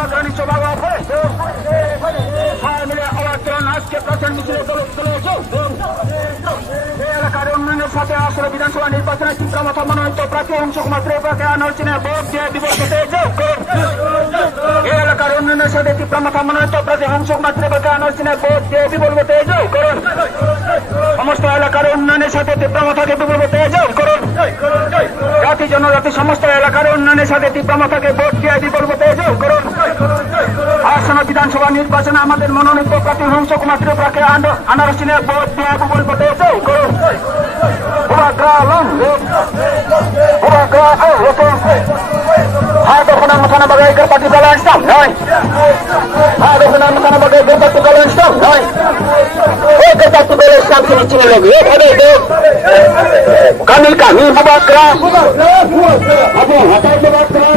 বুবাগ্রানি চোবাবা ফলে সবাই মিলে আবার চলুন আজকে প্রচার মিছিলে এই এলাকার উন্নয়নের সাথে আসলে বিধানসভা নির্বাচনে তীব্রমতা মনোনীত প্রার্থী অংশকুমার ত্রিপুরাকে আনার চিনে ভোট দিয়ে বিবল হতে যোগ করুন। এই এলাকার উন্নয়নের সাথে তীব্রমতা মনোনীত প্রার্থী অংশকুমার ত্রিপুরাকে আনার চিনে ভোট দিয়ে বিবল হতে যোগ করুন। সমস্ত এলাকার উন্নয়নের সাথে তীব্রমতাকে বিবল হতে যোগ করুন। জাতি জনজাতি সমস্ত এলাকার উন্নয়নের সাথে তীব্রমতাকে ভোট দিয়ে বিবল হতে যোগ করুন। আসন্ন বিধানসভা নির্বাচনে আমাদের মনোনীত প্রার্থী অংশকুমার ত্রিপুরাকে আনার চিনে ভোট দিয়ে বিবল হতে যোগ করুন। Parti Balance Stop, nein. Ada kenal kana bagai Parti Balance Stop, nein. Parti Balance Stop sini sini lagi. Ada itu. Kami Bubagra. Apa hatai Bubagra?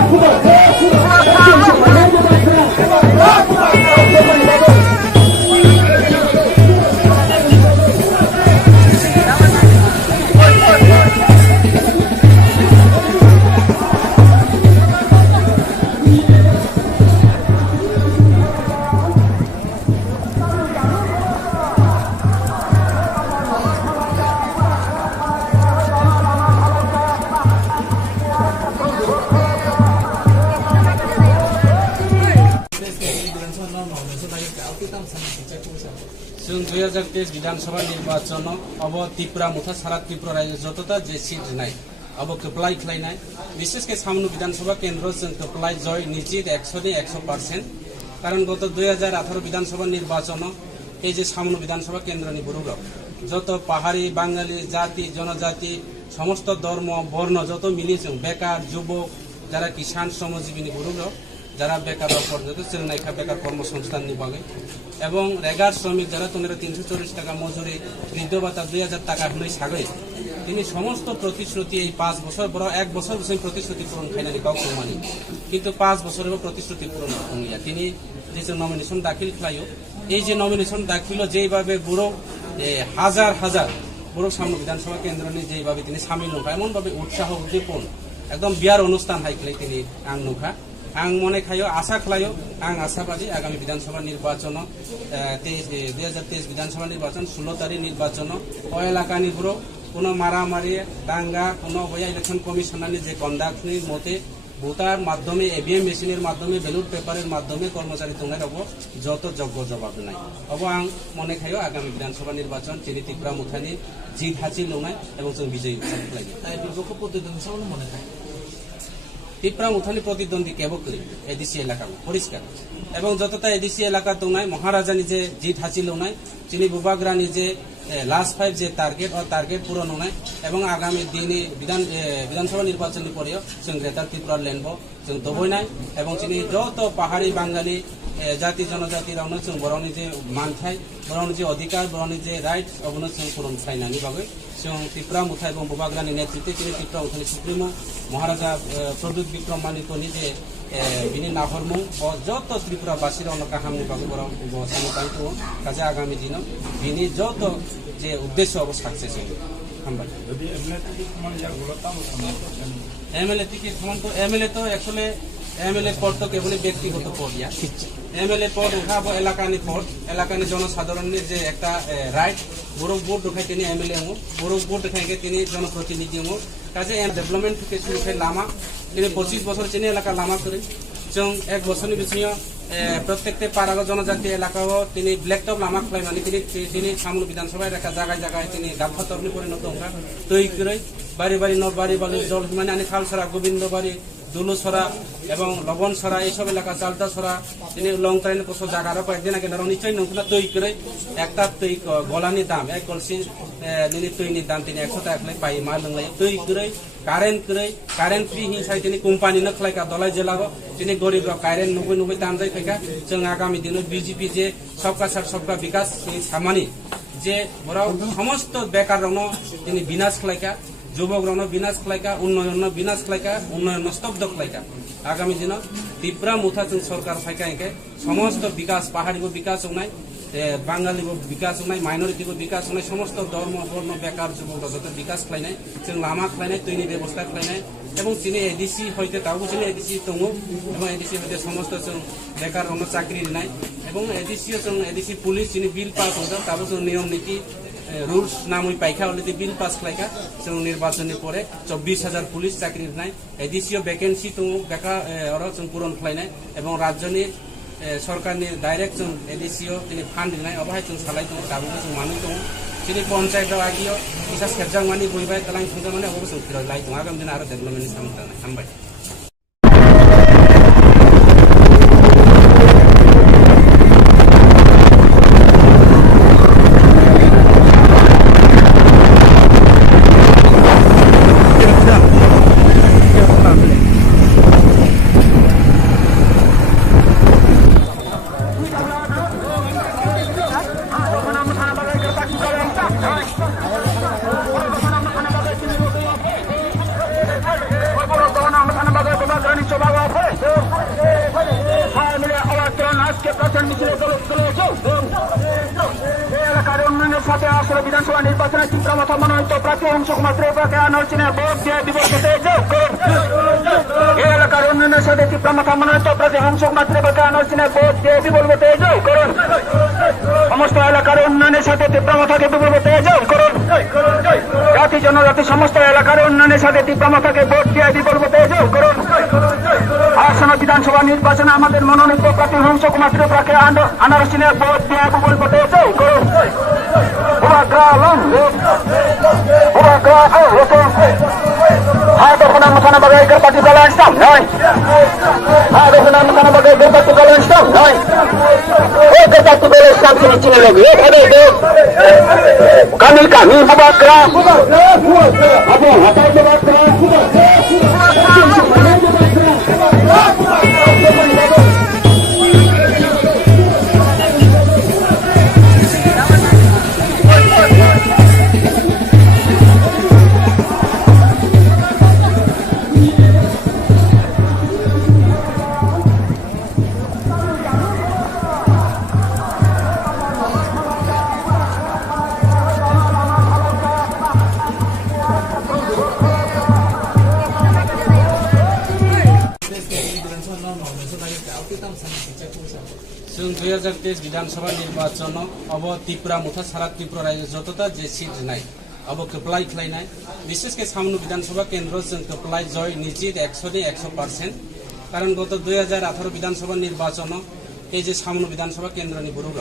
जों 2023 विधानसभा निर्वाचन अब त्रिपुरा मुथा सारा त्रिपुरा राज्य जतता जे सीट नाय अब कप्लाई खलायनाय विशेष के सामनु विधानसभा केंद्र जों कप्लाई जय निश्चित 100% कारण गत 2018 विधानसभा निर्वाचन এই যে সামनु विधानसभा केंद्रनि बुरुग যত পাহাড়ি বাঙালি জাতি জনজাতি সমস্ত ধর্ম বর্ণ যত মিলিয়েছে বেকার যুবক যারা কিষাণ শ্রমজীবী বুরুগ যারা বেকার পর্যন্ত চেন্নাইখা বেকার কর্মসংস্থান নিবাগে এবং রেগার শ্রমিক যারা তোমরা 340 টাকা মজুরি বৃদ্ধ ভাতা 2000 টাকা হলে সাগে তিনি সমস্ত প্রতিশ্রুতি এই 5 বছর বড় 1 বছর বসে প্রতিশ্রুতি পূরণ খাইনানি কাউ কমানি কিন্তু 5 বছরেও প্রতিশ্রুতি পূরণ হইয়া তিনি যে নমিনেশন দাখিল খাইও এই যে নমিনেশন দাখিল যেইভাবে বুড়ো হাজার হাজার বুড়ো সামনে বিধানসভা কেন্দ্রনি যেইভাবে তিনি সামিল নৌকা এমনভাবে উৎসাহ উদ্দীপন একদম বিয়ার অনুষ্ঠান হাইখলাই তিনি আং নৌকা आं मने खायो आशा खालायो आं आशाबादी आगामी विधानसभा निर्वाचन 2023 विधानसभा निर्वाचन 16 तारिख निर्वाचन ओ एलाकानि बुरो कोनो मारामारि दांगा कोनो बया इलेक्शन कमिशनारनि जे कन्डाक्टनि मते भोटार माध्यमे एबिएम मेशिनेर माध्यमे बैलट पेपारेर माध्यमे कर्मचारी तंनाय रब যত যোগ্য জবাব নাই अब आं मने खायो आगामी विधानसभा निर्वाचन चिनि त्रिपुरा मुथानि जित हासिल होनाय এবং जों বিজয়ী খাलायो आइ बिपक्ष प्रतिद्वंदी सामने मने खायो त्रिपुरा मुथानि प्रतिद्वंदी केबो करी एडिसि एलाका परिष्कार এবং যতটা এডিসি এলাকা দংনাই মহারাজানি যে জিত হাসিল হনাই চিনি বুবাগ্রানি যে লাস্ট 5 যে টার্গেট ও টার্গেট পূরণ হনাই এবং আগামী দিনে বিধানসভা নির্বাচনের পরেও जों গ্রেটার ত্রিপুরা লেনব जों দবইনাই এবং চিনি যত পাহাড়ি বাঙালি জাতি জনজাতি রাউনো जों বরনি যে মানথাই বরনি যে অধিকার বরনি যে রাইট অবনো जों পূরণ খাইনানি বাবে जों त्रिपुरा मुथा এবং বুবাগ্রানি নেতৃত্বে চিনি त्रिपुरा मुथानि सुप्रिमो महाराजा प्रद्युत विक्रम मानिकनि जे बिनि नाहरमु और जत त्रिपुराबासी अनका हामनि बागै बर सामने बांतो काजे आगामी दिन बिनि जत जे उद्देश्य अब सक्सेस हो हामबाय यदि एमएलए टिके समान तो एमएलए तो एक्चुअली एमएलए पद तो केवल व्यक्तिगत पद या एमएलए पद उठाबो एलाकानि पद एलाकानि जनसाधारणनि जे एकटा राइट बरक भोट देखाय तिनि एमएलए हूँ बरक भोट देखायके तिनि जनप्रतिनिधि हूँ काजे डेभलपमेंट के लामा তিনি 25 বছর চিনি এলাকা লামা করে जों 1 বছরनि बिथिङाव प्रत्येकटे पारा जनजाति एलाकाव তিনি ब्लैकटप लामा खालामनानै তিনি सामनु विधानसभा एलाका जागाय जागाय তিনি गाबफातरनि परिणत होगा तৈ करे बारी बारी न बारी बाली जल हिमानि आनि खालसरा गोविंदबाड़ी दुलुसरा এবং লবণসরা এইসব এলাকা চালতাসরা তিনি লং টাইম কোসো জায়গার কয়েকদিন আগে নারো নিশ্চয় নৌকা তৈ করে একটা তৈ গলানি দাম এক কলসি নিনি তৈনি দাম তিনি 100 টাকা লাই পাই মা লংলাই তৈ করে কারেন্ট ফ্রি হিসাবে তিনি কোম্পানি ন খলাইকা দলাই জেলাগো তিনি গরিব কারেন্ট 90 দাম যাই ফাইকা जों আগামী দিনে বিজেপি যে সবকা সাথ সবকা বিকাশ সামানি যে বড় সমস্ত বেকার রণ তিনি বিনাশ খলাইকা যুবক রণ বিনাশ খলাইকা উন্নয়ন বিনাশ খলাইকা উন্নয়ন স্তব্ধ খলাইকা আগামী দিন त्रिपुरा मुथा जों सरकार फाइका समस्त विकास पहाड़ी विकास होनाय बांगाली विकास होनाय माइनरिटी विकास होनाय समस्त धर्म बर्ण बेकार जुबक जत विकास खालायनाय जों लामा खालायनाय दैनि बेबस्था खालायनाय এবং তিনি এডিসি হইতে তাও ছিল এডিসি দङ এবং এডিসি হইতে সমস্ত जों বেকার অন্য চাকরি নাই এবং এডিসিও जों এডিসি পুলিশ যিনি বিল পাস হতো তাও जों নিয়ম নীতি রুলস নামই পাইখা অলরেডি বিল পাস খালাইখা जों নির্বাচনের পরে 24,000 পুলিশ চাকরি নাই এডিসিও ভ্যাকেন্সি দङ বেকার जों পূরণ খালাयनाय এবং রাজ্যনি सरकारनि डाइरेक्ट जों एडिसिओ दिनै फान्ड होनाय अबहाय जों सालाय दङ दाबो जों मानो दङ दिनै पन्चायतआव आगियाव फैसा सेरजां मानि बयबाय तलां थांजां मानि अबावबो जों फिराय लाय दङ आगाम दिन आरो डेभलपमेन्टनि सामोन्दै हामबाय विधानसभा निर्वाचन तीव्र मनोनीत प्रार्थी अंशुक मात्र आलोचना भोट दिए विवश एलाकार उन्नयन साथे तीव्र मनोनीत प्रार्थी अंशुक मात्र आलोचना भोट दिए विफल হতে যাও করুন সমস্ত এলাকার উন্নয়নের সাথে তীব্র মাথাকে বিফল হতে যাও করুন জাতি জনজাতি সমস্ত এলাকার উন্নয়নের সাথে তীব্র মাথাকে ভোট দিয়ে বিফল হতে যাও করুন আসন্ন বিধানসভা নির্বাচনে আমাদের মনোনীত প্রার্থী অংশক মাত্র আলোচনা ভোট দিয়ে বিফল হতে যাও করুন Ada penang sana bagai kerpati kalan stam, nai. Ada penang sana bagai kerpati kalan stam, nai. Kerpati kalan stam sini sini lagi. Ada itu. Kami Bubakra. Apa? Hatai Bubakra. जों 2023 विधानसभा निर्वाचन अब त्रिपुरा मुथा सारा त्रिपुरा राज्य जतता जे सीट नाय अब कप्लाई खालायनाय विशेषके सामनु विधानसभा केन्द्र जों कप्लाई जय निश्चित 100% कारण गत 2018 विधानसभा निर्वाचन এই যে সামनु विधानसभा केन्द्रनि बुरुग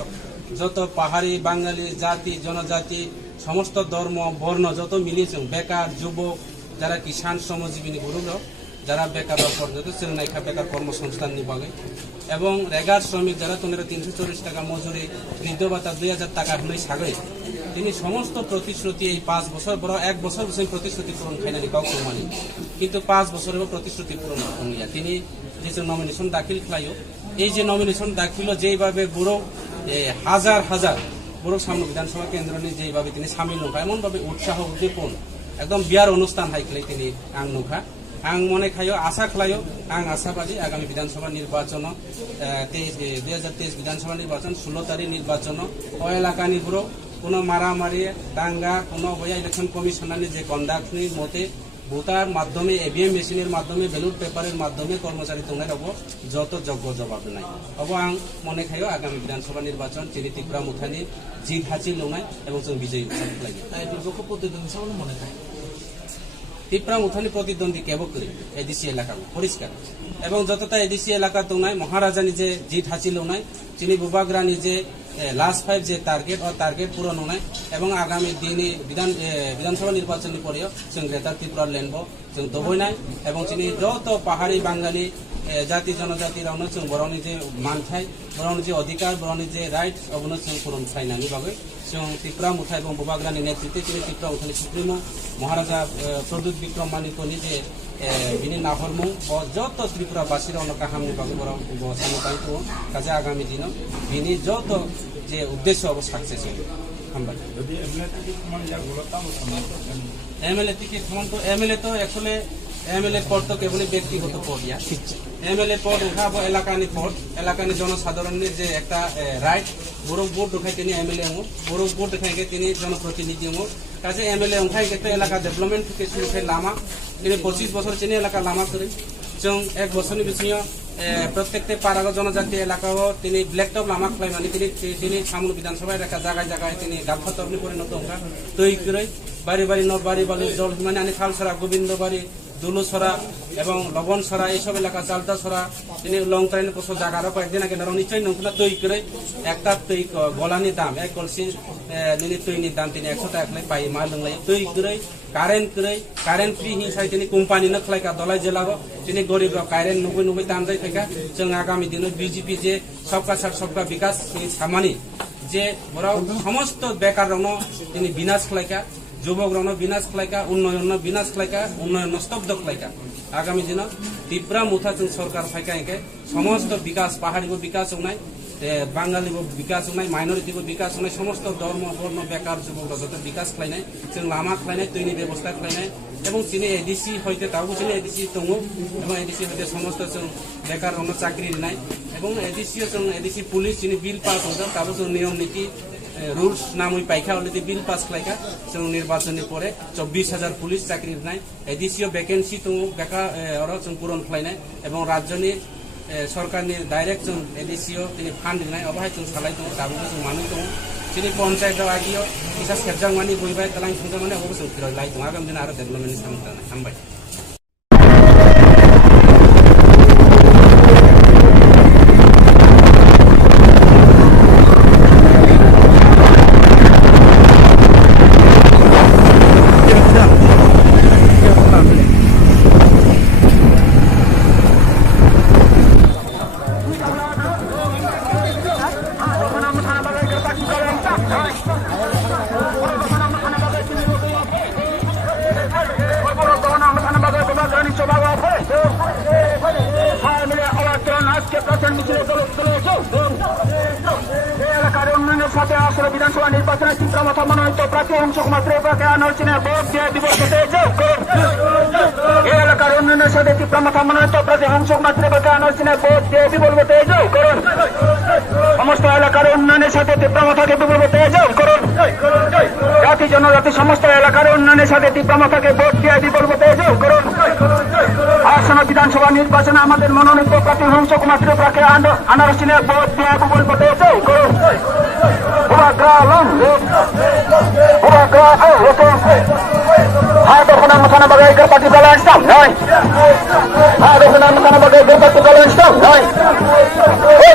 যত পাহাড়ি বাঙালি জাতি জনজাতি সমস্ত ধর্ম বর্ণ যত মিলিছে বেকার যুবক যারা কিষাণ শ্রমজীবী বুরুগ যারা বেকার পর্যন্ত চেন্নাইখা বেকার কর্মসংস্থাননি বাগে এবং রেগার শ্রমিক যারা তোমরা 340 টাকা মজুরি বৃদ্ধ ভাতা 2000 টাকা হলে সাগে তিনি সমস্ত প্রতিশ্রুতি এই 5 বছর বড় 1 বছর বসে প্রতিশ্রুতি পূরণ খাইনানি কাউকে মানি কিন্তু 5 বছরেও প্রতিশ্রুতি পূরণ হইয়া তিনি যে নমিনেশন দাখিল খাইও এই যে নমিনেশন দাখিল যেইভাবে বুড়ো হাজার হাজার বুড়ো সামনে বিধানসভা কেন্দ্রনি যেইভাবে তিনি সামিল নখা এমনভাবে উৎসাহ উদ্দীপন একদম বিয়ার অনুষ্ঠান হাইখলাই তিনি আং নখা आं मने खायो आशा खालायो आं आशाबादी आगामी विधानसभा निर्वाचन 2023 विधानसभा निर्वाचन 16 तारिख निर्वाचन ओ एलाकानि पुरो कोनो मारामारि दांगा कोनो बया इलेक्शन कमिशनारनि जे कन्डाक्टनि मते ভোটার মাধ্যমে এভিএম মেশিনের মাধ্যমে ব্যালট পেপারের মাধ্যমে কর্মচারী তোমরা রব যত যোগ্য জবাব নাই अब आं মনে খাইও আগামী বিধানসভা নির্বাচন চিনি ত্রিপুরা মুথানি জিত হাসিল নয় এবং जों বিজয়ী উৎসব লাগে তাই দুর্গক প্রতিদ্বন্দ্বী সামনে মনে খাই ত্রিপুরা মুথানি প্রতিদ্বন্দ্বী কেবল করে এডিসি এলাকা পরিষ্কার এবং যতটা এডিসি এলাকা দৌনায় মহারাজানি যে জিত হাসিল নয় চিনি বুবাগ্রানি যে লাস্ট 5 যে টার্গেট পূরণ নয় এবং আগামী দিনে বিধানসভা নির্বাচনের পরেও जों গ্রেটার ত্রিপুরা লেনব जों দবইনাই এবং চিনি যত পাহাড়ি বাঙালি জাতি জনজাতিরাवनो जों বরনি যে মানথাই বরনি যে অধিকার বরনি যে রাইট অবনো जों পূরণ খাইনানি বাগে जों ত্রিপুরা মুথাই এবং বুবাগ্রানি নেতৃত্বে চিনি ত্রিপুরা মুথানি সুপ্রিমো মহারাজা প্রদ্যুৎ বিক্রম মানিকনি যে बिनि नाहरमु जत त्रिपुराबासी काहामनि बागै सानो पाइखौ काजे आगामी दिन बिनि जत जे उद्देश्य अब सक्सेस हामबाय एमएलए टिकेट खामान तो एमएलए तो एक्चुअली এমএলএ পদ তো কেবল ব্যক্তিগত পদ ইয়া এমএলএ পদ উঠাবো এলাকানি পদ এলাকানি জনসাধারণের যে একটা রাইট বড় ভোট দেখাই তিনি এমএলএ হমু বড় ভোট দেখাই তিনি জনপ্রতিনিধি হমু কাজে এমএলএ উঠাই একটা এলাকা ডেভেলপমেন্ট থেকে শুরু করে লামা তিনি 25 বছর চিনি এলাকা লামা করে जों एक बोसोरनि बिथिङाव प्रत्येकटे पाराग जनजाति एलाकाव তিনি ब्लेकटप लामा खालामनानै তিনি सामुल विधानसभा एलाका जागाय जागाय তিনি गाबफातरनि परिणत हंगा तैकरै बारि बारि न बारि बारि जल মানে আনি খালসরা গোবিন্দবাড়ি দুলুসরা এবং লবণসরা এইসব এলাকা চালতাসরা তিনি লং ট্রেন পোস্ট জায়গার কয়েকদিন আগে নিশ্চয় নৌকা তৈরি করে একটা তৈরি গলানি দাম এক কলসি নিনি তৈরি দাম তিনি 100 টাকা পাই মা লোংলাই তৈরি করে কারেন্ট ফ্রি হিসাবে তিনি কোম্পানি না খালাইকা দলাই জেলারো তিনি গরিব কারেন্ট 90 দামজাই থাকা जों আগামী দিনে বিজেপি যে সবকা সাথ সবকা বিকাশ সামানি যে বড় সমস্ত বেকার রণ তিনি বিনাশ খালাইকা যুবক রণ বিনাশ খালাইকা উন্নয়ন বিনাশ খালাইকা উন্নয়ন স্তব্ধ খালাইকা আগামী দিন তীব্র মুথা जों সরকার ফাইকাকে সমস্ত বিকাশ পাহাড়িব বিকাশ নাই বাঙালিব বিকাশ নাই মাইনরিটিব বিকাশ নাই সমস্ত ধর্ম বর্ণ বেকার যুবক যত বিকাশ খালাইনাই जों লামা খালাইনাই তৈরি ব্যবস্থা খালাইনাই এবং তিনি এডিসি হইতে তাও তিনি এডিসি দङ এবং এডিসি হইতে সমস্ত जों বেকার রণ চাকরি নাই এবং এডিসিও जों এডিসি পুলিশ তিনি বিল পাস হতো তাও जों নিয়ম নীতি রুলস নামই পাইখা অলরেডি বিল পাস খালাইকা जों নির্বাচনের পরে 24,000 পুলিশ চাকরি নাই এডিসিও ভ্যাকেন্সি দङ বেকার जों পূরণ খালাইনাই এবং রাজ্যনি সরকারনি ডাইরেক্ট जों এডিসিও তিনি ফান্ড নাই অবহাই जों সালাই দङ দাবো जों মানুষ दङ তিনি পঞ্চায়েত আগিও ইসা সেবজাং মানি বইবাই তালাং খুঁজা মানে অবশ্য जों ফিরয় লাই दङ আগামী দিন আরো ডেভেলপমেন্ট সামনে হামবাই সাথে আসলে বিধানসভা নির্বাচনের চিত্রমাথা মনোনীত প্রার্থী অংশকুমার ত্রিপুরাকে আনার্চিনে ভোট দিয়ে বিবর্ত এই এলাকার উন্নয়নের সাথে চিত্রমাথা মনোনীত প্রার্থী অংশকুমার ত্রিপুরাকে আনার্চিনে ভোট দিয়ে বিবর্ত করুন সমস্ত এলাকার উন্নয়নের সাথে তীব্রমাথাকে বিবর্ত করুন জাতি জনজাতি সমস্ত এলাকার উন্নয়নের সাথে তীব্রমাথাকে ভোট দিয়ে বিবর্ত করুন আসন্ন বিধানসভা নির্বাচনে আমাদের মনোনীত প্রার্থী অংশকুমার ত্রিপুরাকে আনার্চিনে ভোট দিয়ে বিবর্ত করুন Ada penang sana bagai gerpati jalan stop, hai. Ada penang sana bagai gerpati jalan stop, hai.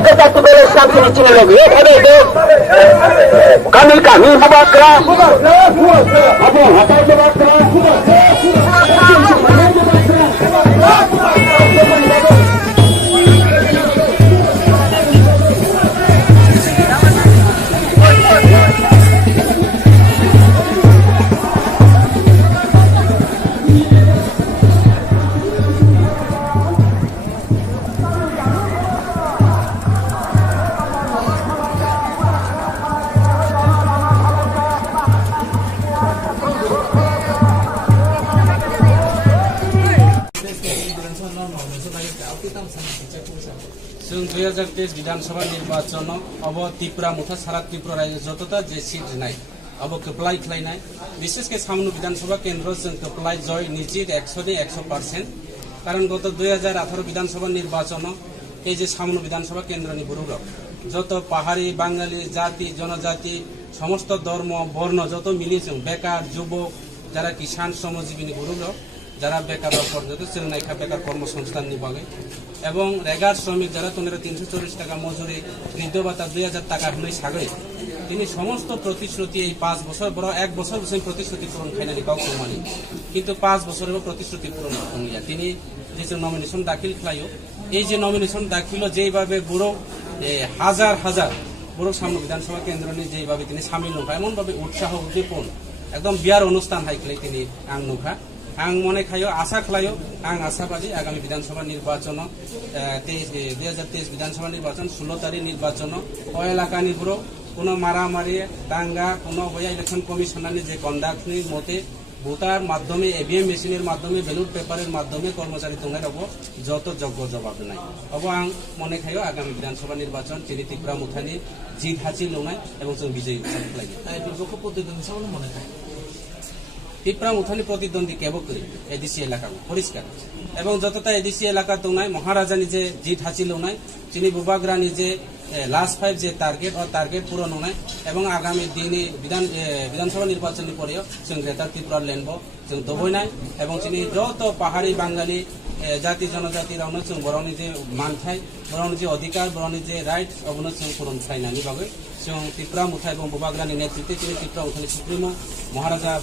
Gerpati jalan stop sini sini lagi. Ada itu. Kami buat keras. Apa? Apa buat keras? जों 2023 বিধানসভা নির্বাচন अब त्रिपुरा मुथा सारा त्रिपुरा राज्य जतता जे seat নাই अब कप्लाई खालायनाय विशेषके सामनु विधानसभा केन्द्र जों कप्लाई जय निश्चित 100% कारण गत 2018 विधानसभा निर्वाचन এই যে সামनु विधानसभा केन्द्रनि बुरुग যত পাহাড়ি বাঙালি জাতি জনজাতি সমস্ত ধর্ম বর্ণ যত মিলিছে বেকার যুবক যারা কিষাণ শ্রমজীবী বুরুগ যারা বেকার পর্যন্ত চেন্নাইখা বেকার কর্মসংস্থান নিবাগে এবং রেগার শ্রমিক যারা তোমরা 340 টাকা মজুরি বৃদ্ধ ভাতা 2000 টাকা হলে সাগরে তিনি সমস্ত প্রতিশ্রুতি এই 5 বছর বড় 1 বছর বছর প্রতিশ্রুতি পূরণ খাইনানি কাউকে মানি কিন্তু 5 বছরের প্রতিশ্রুতি পূরণ হইয়া তিনি যে নমিনেশন দাখিল খাইও এই যে নমিনেশন দাখিল যেইভাবে বুড়ো হাজার হাজার বুড়ো সামনে বিধানসভা কেন্দ্রনি যেইভাবে তিনি সামিল নৌকা এমনভাবে উৎসাহ উদ্দীপন একদম বিয়ার অনুষ্ঠান হাইখলাই তিনি আং নৌকা आं मने खायो आशा खालायो आं आशाबादी आगामी विधानसभा निर्वाचन 2023 विधानसभा निर्वाचन 16 तारिख निर्वाचन ओ एलाकानि पुरो कोनो मारामारि दांगा कोनो बया इलेक्शन कमिशनारनि जे कन्डाक्टनि मते ভোটার মাধ্যমে এভিএম মেশিনের মাধ্যমে ব্যালট পেপারের মাধ্যমে কর্মচারী তোমরা হব যত যোগ্য জবাব নাই হব আং মনে খাইও আগামী বিধানসভা নির্বাচন চিনি ত্রিপুরা মুথানি জিত হাসিল নয় এবং जों বিজয়ী খাই বিপক্ষ প্রতিদ্বন্দ্বী সামনে মনে হয় ত্রিপুরা মুথানি প্রতিদ্বন্দ্বী কেব করি এডিসি এলাকা পরিষ্কার এবং যতটা এডিসি এলাকা দৌনাই মহারাজা নিজে জিত হাসিল নয় চিনি বুবাগ্রা নিজে লাস্ট 5 যে টার্গেট পূরণ নয় এবং আগামী দিনে বিধানসভা নির্বাচনের পরেও जों গ্রেটার ত্রিপুরা লেনব जों দবই নাই এবং চিনি যত পাহাড়ি বাঙালি জাতি জনজাতি রাवनो जों বরনি যে মানথাই বরনি যে অধিকার বরনি যে রাইট অবনো जों পূরণ খাইনানি বাগৈ जों ত্রিপুরা মুথাই এবং বুবাগ্রানি নেতৃত্বে চিনি ত্রিপুরা মুথানি সুপ্রিমো মহারাজা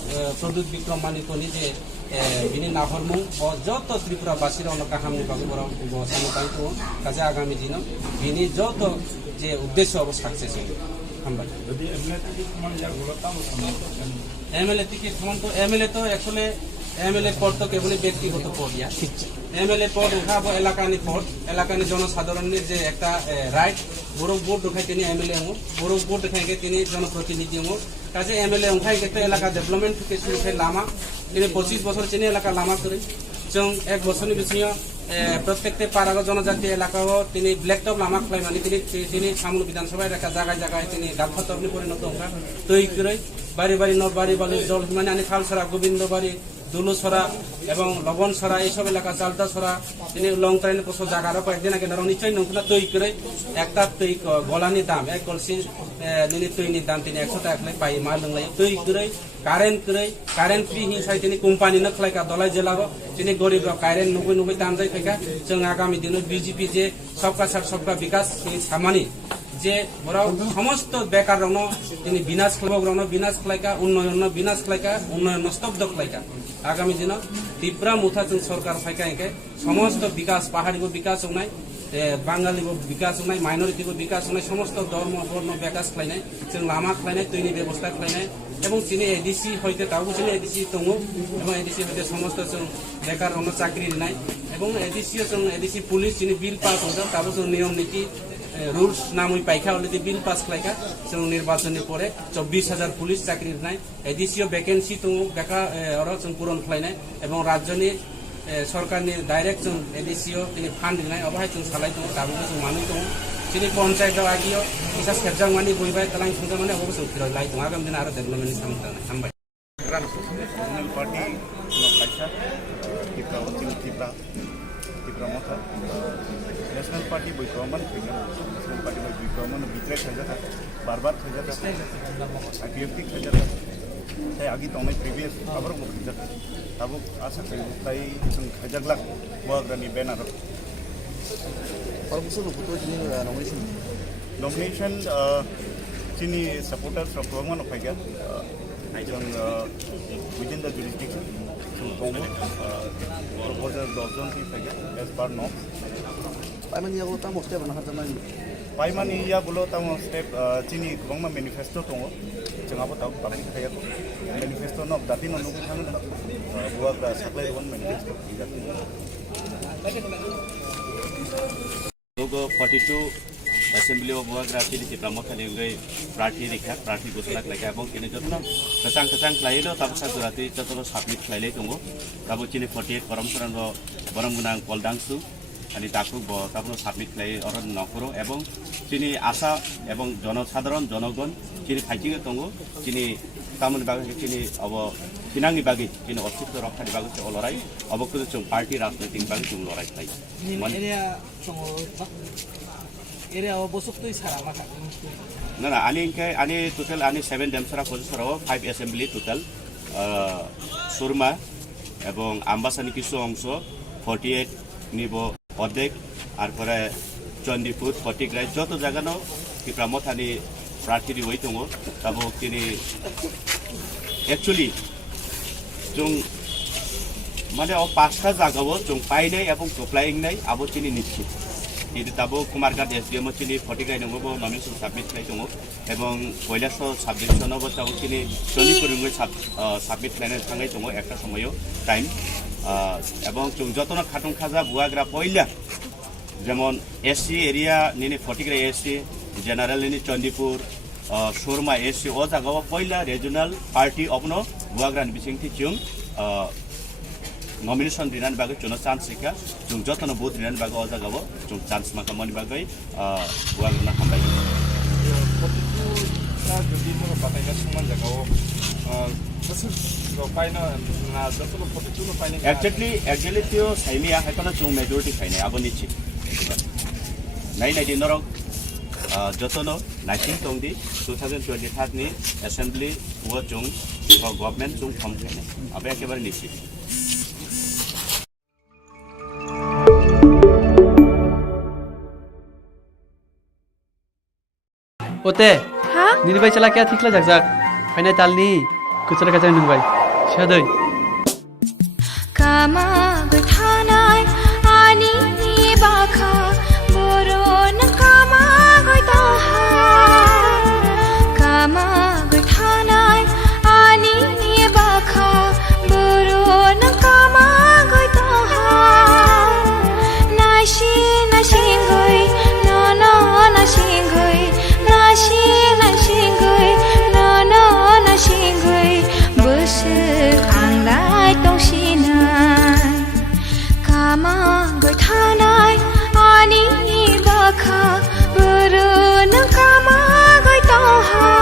প্রদ্যুৎ বিক্রম মানিকনি যে বিনি নাহরমু ও যত ত্রিপুরাবাসীর অন্য কাহামনি বাগৈ বড় সামনে তো কাজে আগামী দিন বিনি যত যে উদ্দেশ্য অব সাকসেস হামবাই যদি এমএলএ থেকে সমান যাগুলো তাও সমান এমএলএ থেকে সমান তো এমএলএ তো অ্যাকচুয়ালি এমএলএ পদ তো কেবল ব্যক্তিগত পদ ইয়া এমএলএ পদ উঠাবো এলাকানি পদ এলাকানি জনসাধারণের যে একটা রাইট বড় ভোট দেখাই তিনি এমএলএ হো বড় ভোট দেখাই তিনি জনপ্রতিনিধি হো কাজে এমএলএ উঠাই একটা এলাকা ডেভেলপমেন্ট থেকে শুরু করে লামা তিনি 25 বছর চিনি এলাকা লামা করে जों এক বছরনি বিসিও প্রত্যেকটা পাড়াগো জনজাতি এলাকাও তিনি ব্ল্যাকটপ লামা খাই মানে তিনি সামনে বিধানসভা এলাকা জায়গায় জায়গায় তিনি ডাকঘরনি পরিণত হওয়া তৈরি করে বাড়ি বাড়ি নবাড়ি বালি জল মানে আনি খালছড়া গোবিন্দবাড়ি দুলুছড়া এবং লবণছড়া এইসব এলাকা চালদাছড়া তিনি লং ট্রেন প্রচুর জায়গারও কয়েকদিন আগে ধরো নিশ্চয়ই নৌকা তৈরি করে একটা তৈরি গলানি দাম এক কলসি নিলি তৈরির দাম তিনি 100 টাকা পাই মা লোংলাই তৈরি করে কারেন্ট ফ্রি হিসাবে তিনি কোম্পানি নখলাইকা দলাই জেলাগো তিনি গরিব কারেন্ট 90 দাম যাই থাকা जों আগামী দিনে বিজেপি যে সবকা সাথ সবকা বিকাশ সামানি যে বড় সমস্ত বেকার রণ তিনি বিনাশ খালাইকা উন্নয়ন স্তব্ধ খালাইকা আগামী দিন ত্রিপুরা মুথা जों সরকার ফাইকা সমস্ত বিকাশ পাহাড়িগো বিকাশ নাই বাঙালিগো বিকাশ নাই মাইনরিটিগো বিকাশ নাই সমস্ত ধর্ম বর্ণ বিকাশ খাইনাই जों লামা খাইনাই তৈরি ব্যবস্থা খাইনাই এবং তিনি এডিসি হইতে তাও চিনি এডিসি দङ এবং এডিসি হইতে সমস্ত जों বেকার রণ চাকরি নাই এবং এডিসি পুলিশ চিনি বিল পাস হতো তাও जों নিয়ম নীতি রুলস নামই পাইখা অলরেডি বিল পাস খাইখা जों নির্বাচনের পরে 24,000 পুলিশ চাকরি নাই এডিসিও ভ্যাকেন্সি দङ বেকার जों পূরণ খাইনাই এবং রাজ্যনি সরকারনি ডাইরেক্ট जों এডিসিও তিনি ফান্ড নাই অবহাই जों সালাই দङ তাবো जों মানি দङ চিনি পঞ্চায়েত আগিও ইসা সেবজাং মানি বইবাই তালাং সংজা মানে অবশ্য ফিরয় লাই দङ আগামী দিন আরো ডেভেলপমেন্ট সামবাই ন্যাশনাল পার্টি কাইছা ত্রিপুরা মথা ন্যাশনাল পার্টি বৈক্রমন ন্যাশনাল পার্টি বৈক্রমন বিদ্রে খাইজাতা বারবার খাইজাতা আইপিএফটি খাইজাতা তাই আগে তো অনেক প্রিভিয়াস আবারও খাইজাতা তাবো আশা করি তাই जों খাইজাগলাক বগ্রানি banner nomination chini supporters from Proman of Haga within the jurisdiction to Congo proposal Dozon as per norms. Paimani ya bulo tamo step chini Bangma manifesto tongo changabo tao public Haga manifesto no dati no nuku thanu buat supply one manifesto लोगो 42 assembly of बुआग्रा चिनि टिप्रा मथानि गई प्रार्थी घोषणा खालायखा এবং किनि जतन कचां खालायलो ताबो साजुराति जतन साबमिट खालायले दङ ताबो चिनि 48 परमपुरान बरमगुनां कलदांसु अनि ताकु ब ताबो साबमिट खालाय अरन नकरो এবং चिनि आशा এবং জনসাধারণ জনগণ चिनि फाइटिं दङ चिनि तामनि बागै चिनि अब किनांनि बागै चिनि अस्तित्व रक्षानि बागै लड़ाई अबको जों पार्टी राजनीतिक बागै जों लड़ाई खालाय एरिया बसुक्तै सारा माखा ना आनी टोटल आनी 7 डेमसरा पजिसराव 5 असेंबली टोटल सुरमा এবং आम्बासानि किछु अंश 48 निबो অর্ধেক আর পরে চন্ডিপুর ফটিগ্রাই যত জায়গানো ত্রিপুরা মথানি প্রার্থী হই দङ তাবো তিনি एक्चुअली जों माने पाँचटा जागाव जों पाइनाय এবং सप्लायनाय आबो चिनि निश्चित यदि ताबो कुमारघाट एसडीएम चिनि फटिग्राय नंगो नमिनेशन साबमिट खालाय दङ এবং কৈলাস साबमिशनावबो ताबो चिनि चन्डिपुरनि साबमिट खालायनाय थांनाय दङ একটা সময়ও টাইম এবং जों যতন খাটুং খাজা বুয়াগ্রা পয়লা যেমন এসসি এরিয়া নিনি ফটিগ্রাই এসসি জেনারেল নিনি চন্ডিপুর शोरमा एससी ओ जगह पहिला रिजनल पार्टी अपनो बुवाग्रान बिसिंथि जों नमिनेसन दिनान बागै चुनो चान्स सिका जों जतन बुथ दिनान बागै ओ जगह जों चान्स मा खामानि बागै बुवाग्रान हामबाय दा जुदि जोङो बानायनो समान जायगायाव बोसोर पाइनो ना जतन पजिटिभ पाइनो एक्चुअली त्यो साइमिया हेतन जों मेजोरिटी खाइने अब निछि नाइ नाइदि नरक जतन नाइथिं तंदि 2023 नि एसेम्बली वो जों गभर्नमेन्ट जों फर्म खाइने अब एकेबारे निछि ओते निर्बाय चला क्या थिखला जाक फाइना तालनि कुचरा काजा नंबाय सादै कामा गथानाय आनि बाखा बरन कामा गथाहा कामा गथानाय आनि बाखा बरन कामा गथाहा नाशी नाशी गय ना नाशी गय नाशी नाशी गय ना नाशी गय बोसोर आंलाय दंसिनाय कामा गथानाय आनि बाखा बरन कामा गथाहा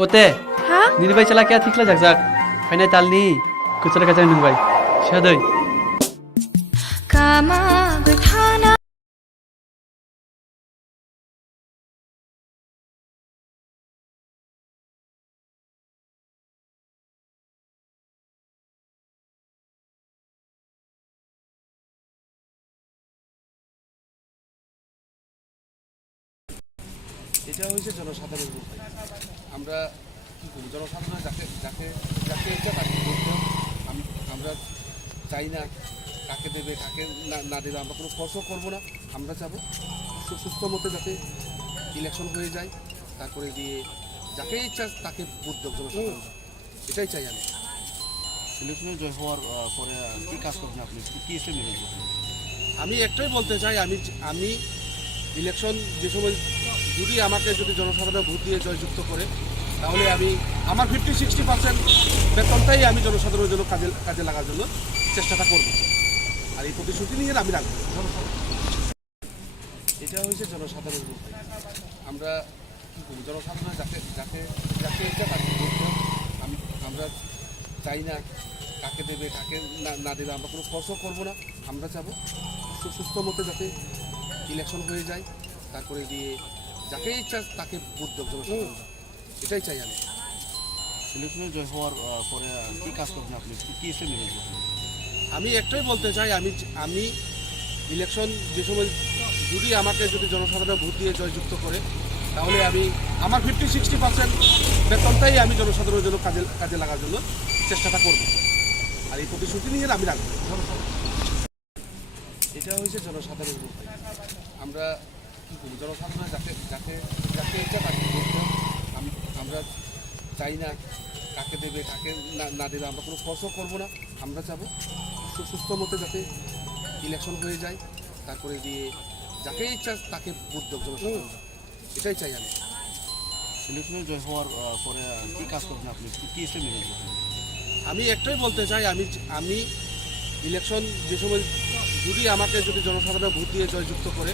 Ote, Ha? nini bai chala kya thikla jak jak. Painai talni kuchara kajang nung bai. Shadoi. Kama gthana এটা হয়েছে জনসাধারণের উপর। আমরা কি করি, জনসাধারণ যাকে যাকে যাকে ইচ্ছা তাকে করতে হবে। আমরা চাই না কাকে দেবে কাকে না দেবে, আমরা কোনো ফোর্সও করবো না। আমরা চাবো সুস্থ মতো যাতে ইলেকশন হয়ে যায়, তারপরে দিয়ে যাকে ইচ্ছা তাকে ভোট দেব জনসাধারণ। এটাই চাই আমি। ইলেকশনে জয় হওয়ার পরে কি কাজ করবেন আপনি, কি স্টেপ নেবেন? আমি একটাই বলতে চাই, আমি ইলেকশন যে সময় যদি আমাকে জনসাধারণ ভোট দিয়ে জয়যুক্ত করে, তাহলে আমি আমার 50-60% বেতনটাই আমি জনসাধারণের জন্য কাজে লাগার জন্য চেষ্টাটা করব। আর এই প্রতিশ্রুতি নিয়ে আমি রাখবো। এটা হয়েছে জনসাধারণের উপর। আমরা কি করি, জনসাধারণ যাকে যাকে যাকে ইচ্ছা তাকে করতে হবে। আমরা চাই না কাকে দেবে কাকে না দেবে, আমরা কোনো ফোর্সও করবো না। আমরা চাবো সুস্থ মতো যাতে ইলেকশন হয়ে যায়, তারপরে দিয়ে যাকে ইচ্ছা তাকে ভোট দেব জনসাধারণ। এটাই চাই আমি। ইলেকশনে জয় হওয়ার পরে কি কাজ করবেন আপনি, কি স্টেপ নেবেন? আমি একটাই বলতে চাই, আমি ইলেকশন যে সময় যদি আমাকে জনসাধারণ ভোট দিয়ে জয়যুক্ত করে, তাহলে আমি আমার 50-60% বেতনটাই আমি জনসাধারণের জন্য কাজে লাগার জন্য চেষ্টাটা করব। আর এই প্রতিশ্রুতি নিয়ে আমি রাখবো। এটা হয়েছে জনসাধারণের উপর। আমরা কি করি, জনসাধারণ যাকে যাকে যাকে ইচ্ছা তাকে করতে হবে। আমরা চাই না কাকে দেবে কাকে না দেবে, আমরা কোনো ফোর্সও করবো না। আমরা চাবো সুস্থ মতো যাতে ইলেকশন হয়ে যায়, তারপরে দিয়ে যাকে ইচ্ছা তাকে ভোট দেব জনসাধারণ। এটাই চাই আমি। ইলেকশনে জয় হওয়ার পরে কি কাজ করবেন আপনি, কি স্টেপ নেবেন? আমি একটাই বলতে চাই, আমি ইলেকশন যে সময় যদি আমাকে জনসাধারণ ভোট দিয়ে জয়যুক্ত করে,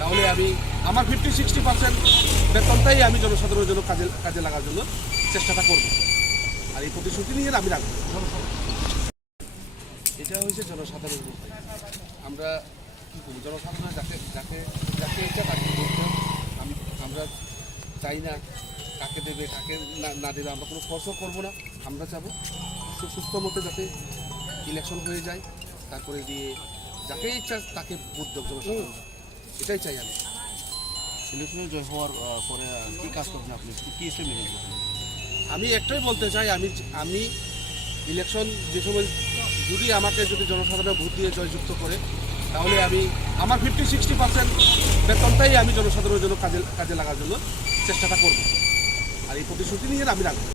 তাহলে আমি আমার 50-60% বেতনটাই আমি জনসাধারণের জন্য কাজে লাগার জন্য চেষ্টাটা করব। আর এই প্রতিশ্রুতি নিয়ে আমি রাখবো। এটা হয়েছে জনসাধারণের উপর। আমরা কি করি, জনসাধারণ যাকে যাকে যাকে ইচ্ছা তাকে করতে হবে। আমরা চাই না কাকে দেবে কাকে না দেবে, আমরা কোনো ফোর্সও করবো না। আমরা চাবো সুস্থ মতো যাতে ইলেকশন হয়ে যায়, তারপরে দিয়ে যাকে ইচ্ছা তাকে ভোট দেব জনসাধারণ। এটাই চাই আমি। ইলেকশনে জয় হওয়ার পরে কি কাজ করবেন আপনি, কি স্টেপ নেবেন? আমি একটাই বলতে চাই, আমি ইলেকশন যে সময় যদি আমাকে জনসাধারণ ভোট দিয়ে জয়যুক্ত করে, তাহলে আমি আমার 50-60% বেতনটাই আমি জনসাধারণের জন্য কাজে লাগার জন্য চেষ্টাটা করব। আর এই প্রতিশ্রুতি নিয়ে আমি রাখবো।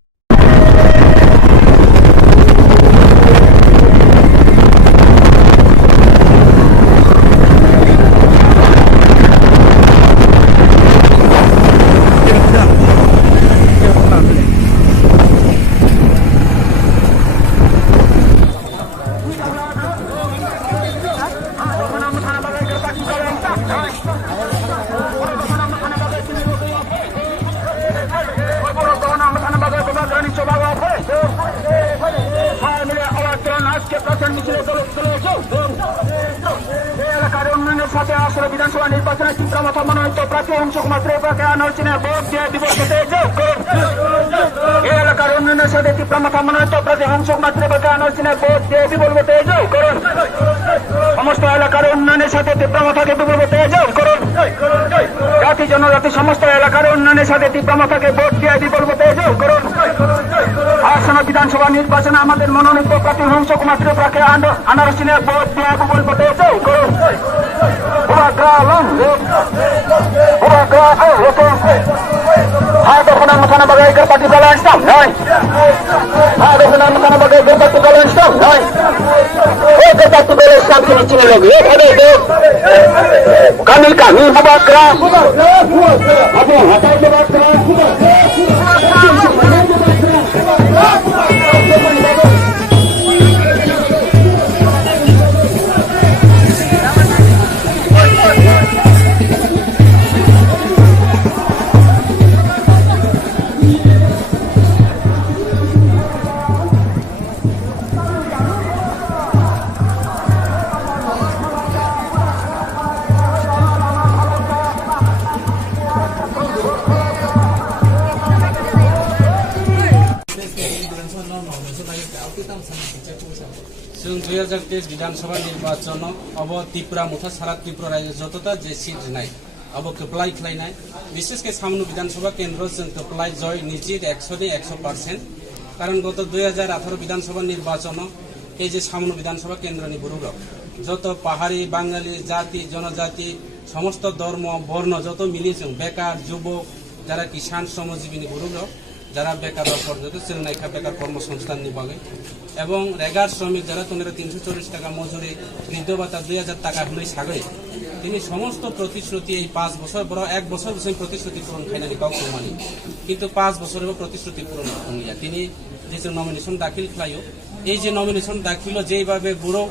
বিধানসভা নির্বাচনে তীব্রমত মনোনীত প্রার্থী অংশকুমার ত্রিপুরাকে আনার্চনে ভোট দিয়ে বিবর্ততে যোগ করুন। এই এলাকার উন্নয়নের সাথে তীব্রমত মনোনীত প্রার্থী অংশকুমার ত্রিপুরাকে আনার্চনে ভোট দিয়ে বিবর্ততে যোগ করুন। সমস্ত এলাকার উন্নয়নের সাথে তীব্রমতাকে বিবর্ততে যোগ করুন। জাতি জনজাতি সমস্ত এলাকার উন্নয়নের সাথে তীব্রমতাকে ভোট দিয়ে বিবর্ততে যোগ করুন। আসন্ন বিধানসভা নির্বাচনে আমাদের মনোনীত প্রার্থী অংশকুমার ত্রিপুরাকে আনার্চনে ভোট দিয়ে বিবর্ততে যোগ করুন। Hai dokumen makanan bagai gerpati balance stop, hai. Hai dokumen makanan bagai gerpati balance stop, hai. Oh gerpati balance stop sini sini lagi, ada itu. Kami buat keras. Apa? Apa itu buat keras? जों 2023 विधानसभा निर्वाचन अब त्रिपुरा मुथा सारा त्रिपुरा राज्य जतता जे seat नाय अब कप्लाई खालायनाय विशेष के सामनु विधानसभा केंद्र जों कप्लाई जय निश्चित 100% कारण गत 2018 विधानसभा निर्वाचन এই যে সামনে বিধানসভা কেন্দ্রনি বুরুগ যত পাহাড়ি বাঙালি জাতি জনজাতি সমস্ত ধর্ম বর্ণ যত মিলিয়েছেন বেকার যুবক যারা কিষাণ শ্রমজীবী বুরুগ যারা বেকার পর্যন্ত চেন্নাইখা বেকার কর্মসংস্থান নিবাগে এবং রেগার শ্রমিক যারা তোমরা 340 টাকা মজুরি বৃদ্ধ ভাতা 2000 টাকা হলেই সাগে তিনি সমস্ত প্রতিশ্রুতি এই 5 বছর বড় 1 বছর বছর প্রতিশ্রুতি পূরণ খাইনানি কাউ কমানি কিন্তু 5 বছরের প্রতিশ্রুতি পূরণ হইয়া তিনি যে নমিনেশন দাখিল খাইও এই যে নমিনেশন দাখিল যেইভাবে বুড়ো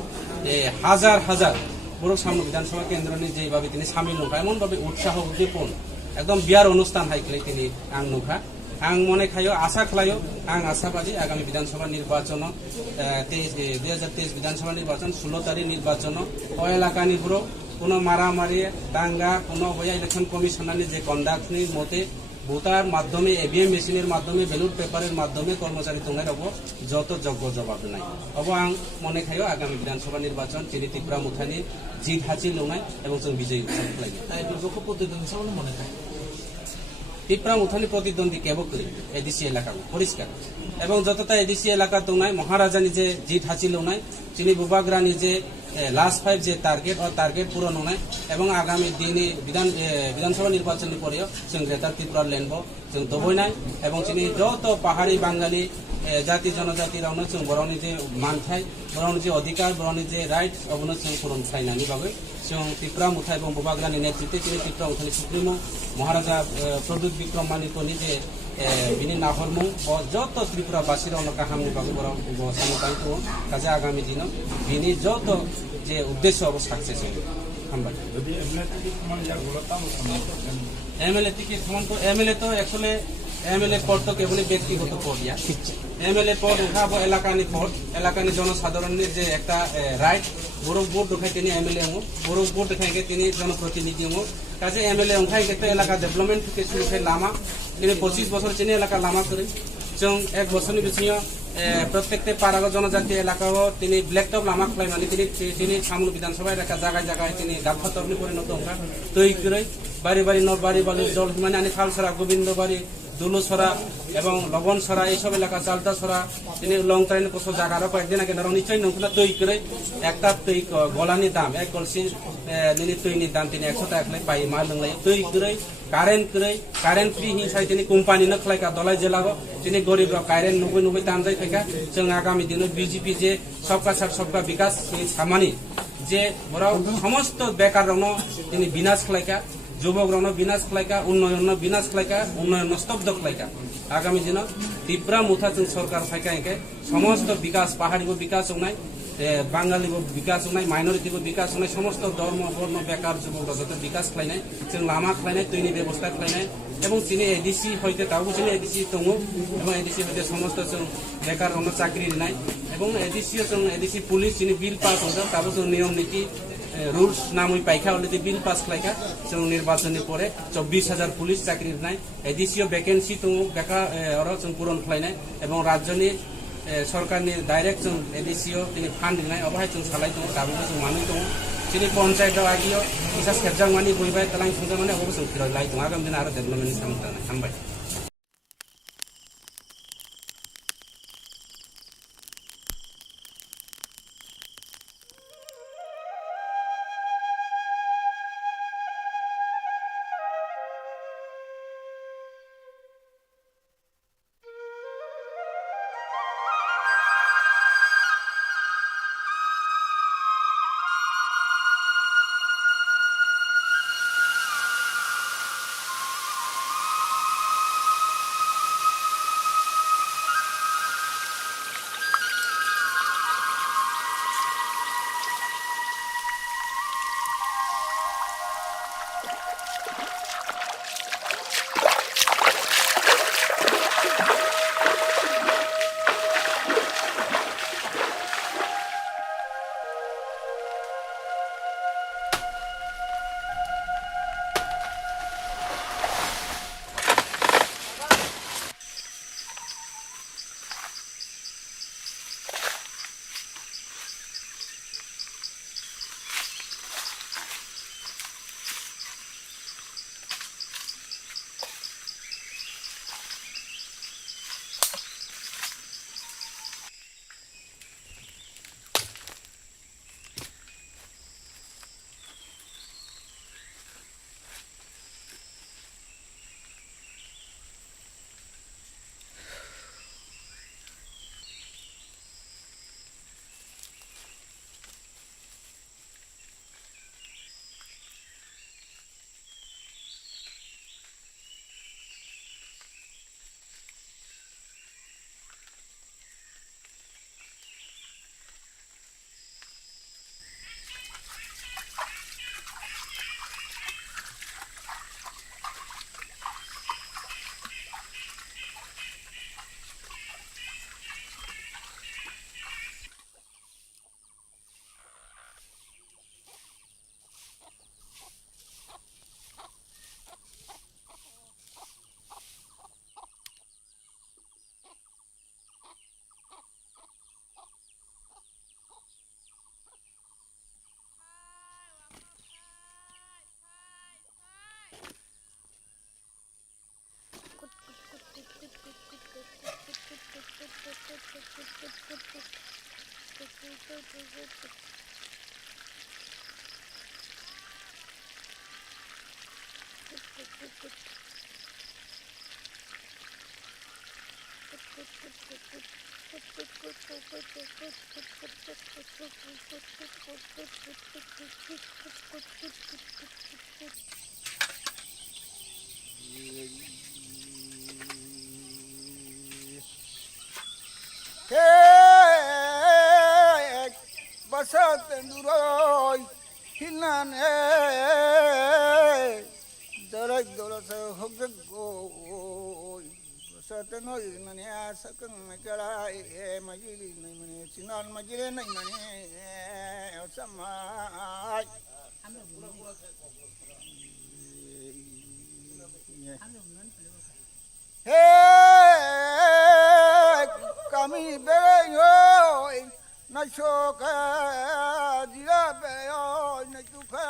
হাজার হাজার বুড়ো সামনে বিধানসভা কেন্দ্র নিয়ে যেইভাবে তিনি সামিল নৌকা এমনভাবে উৎসাহ উদ্দীপন একদম বিয়ার অনুষ্ঠান হাইকলে তিনি আং নৌকা আং মনে খাইও আশা খাইও আং আশাবাদী আগামী বিধানসভা নির্বাচন 2023 বিধানসভা নির্বাচন 16 তারিখ নির্বাচন ও এলাকানি বুড়ো কোনো মারামারি দাঙ্গা কোনো ইলেকশন কমিশনারের যে কন্ডাক্টনি মতে ভোটার মাধ্যমে এভিএম মেশিনের মাধ্যমে ব্যালট পেপারের মাধ্যমে কর্মচারী তোমরা হব যত যোগ্য জবাব নাই হব আং মনে খাইও আগামী বিধানসভা নির্বাচন চিনি ত্রিপুরা মুথানি জিত হাসিল নয় এবং जों বিজয়ী উৎসব লাগে তাই দুর্গকে প্রতিদ্বন্দ্বী সামনে মনে হয় ত্রিপুরা মুথানি প্রতিদ্বন্দ্বী কেব করি এডিসি এলাকা পরিষ্কার এবং যতটা এডিসি এলাকা দৌনায় মহারাজানি যে জিত হাসিল নয় চিনি বুবাগ্রানি যে লাস্ট 5 যে টার্গেট পূরণ নয় এবং আগামী দিনে বিধানসভা নির্বাচনের পরেও जों গ্রেটার ত্রিপুরা লেনব जों দবই নাই এবং চিনি যত পাহাড়ি বাঙালি জাতি জনজাতিরাवनो जों বরনি যে মানথাই বরনি যে অধিকার বরনি যে রাইট অবনো जों পূরণ খাইনানি বাবে जों ত্রিপুরা মুথা এবং বুবাগ্রানি নেতৃত্বে চিনি ত্রিপুরা মুথানি সুপ্রিমো মহারাজা প্রদ্যুৎ বিক্রম মানিকনি যে বিনি নাহরমু যত ত্রিপুরাবাসীর কাহামনি বাবু বড় সামনে তো কাজে আগামী দিন বিনি যত যে উদ্দেশ্য অব সাকসেস হবে হামবাই এমএলএ টিকিট সমান তো এমএলএ তো অ্যাকচুয়ালি এমএলএ পদ তো কেবল ব্যক্তিগত পদ ইয়া এমএলএ পদ উঠাব এলাকানি পদ এলাকানি জনসাধারণের যে একটা রাইট বড় ভোট দেখাই তিনি এমএলএ হবো বড় ভোট দেখাইকে তিনি জনপ্রতিনিধি হবো কাজে এমএলএ উঠাইকে তো এলাকা ডেভেলপমেন্ট থেকে শুরু করে লামা তিনি 25 বছর চিনি এলাকা লামা করে जों 1 বছরनि बिथिङाव प्रत्येकटे पारागत जनजाति एलाकाओ তিনি ব্ল্যাকটপ লামা খাইমানি তিনি সামনে বিধানসভা এলাকা জায়গায় জায়গায় তিনি গাফাতরনি পরিণত হওয়া তৈ করে বাড়ি বাড়ি নবাড়ি বাড়ি জল মানে আনি খালসরা গোবিন্দবাড়ি দুলুসরা এবং লবণসরা এইসব এলাকা চালতাসরা তিনি লং ট্রেন কোসো জায়গারও কয়েকদিন আগে ধরো নিশ্চয়ই নৌকুলা তৈ করে একটা তৈ গলানি দাম 1 কলসি নিনি তৈনি দাম তিনি 100 টাকা পাই মাল লংলাই তৈ করে কারেন্ট ফ্রি হিসাবে তিনি কোম্পানি না খাইকা দলাই জেলাগো তিনি গরিব কারেন্ট 90 দাম যাই থাকা जों আগামী দিনে বিজেপি যে সবকা সাথ সবকা বিকাশ সামানি যে বড় সমস্ত বেকার রণ তিনি বিনাশ খাইকা যুবক রণ বিনাশ খাইকা উন্নয়ন স্তব্ধ খাইকা আগামী দিন ত্রিপুরা মুথা সরকার ফাইকা সমস্ত বিকাশ পাহাড়ি বিকাশ নাই বাঙালি বিকাশ নাই মাইনরিটি বিকাশ নাই সমস্ত ধর্ম বর্ণ বেকার যুবক যত বিকাশ খাইনাই जों লামা খাইনাই তৈরি ব্যবস্থা খাইনাই এবং তিনি এডিসি হইতে তাও চিনি এডিসি দङ এবং এডিসি হইতে সমস্ত जों বেকার রণ চাকরি নাই এবং এডিসি পুলিশ চিনি বিল পাস হতো তাও जों নিয়ম নীতি রুলস নামই পাইখা অলরেডি বিল পাস খাইখা जों নির্বাচনের পরে 24,000 পুলিশ চাকরি নাই এডিসিও ভ্যাকেন্সি দङ বেকার जों পূরণ খাইনাই এবং রাজ্যনি সরকারনি ডাইরেক্ট जों এডিসিও তিনি ফান্ড নাই অবহাই जों সালাই দङ দাবো जों মানি দङ চিনি পঞ্চায়েত আগিও ইসা সেরজাং মানি বইবাই তালাং সংজাং মানি অবশ্য जों ফিরাই লাই দङ আগামী দিন আরো ডেভেলপমেন্ট সামনে হামবাই Basat Duroy Hinan Darak Dorasa Hogagoy Basatanoy Mania Sakang Makarai Majili Mani Sinan Majili Mani Samai Hey Kami Beyoy Nasoka Dira Beyoy Natuka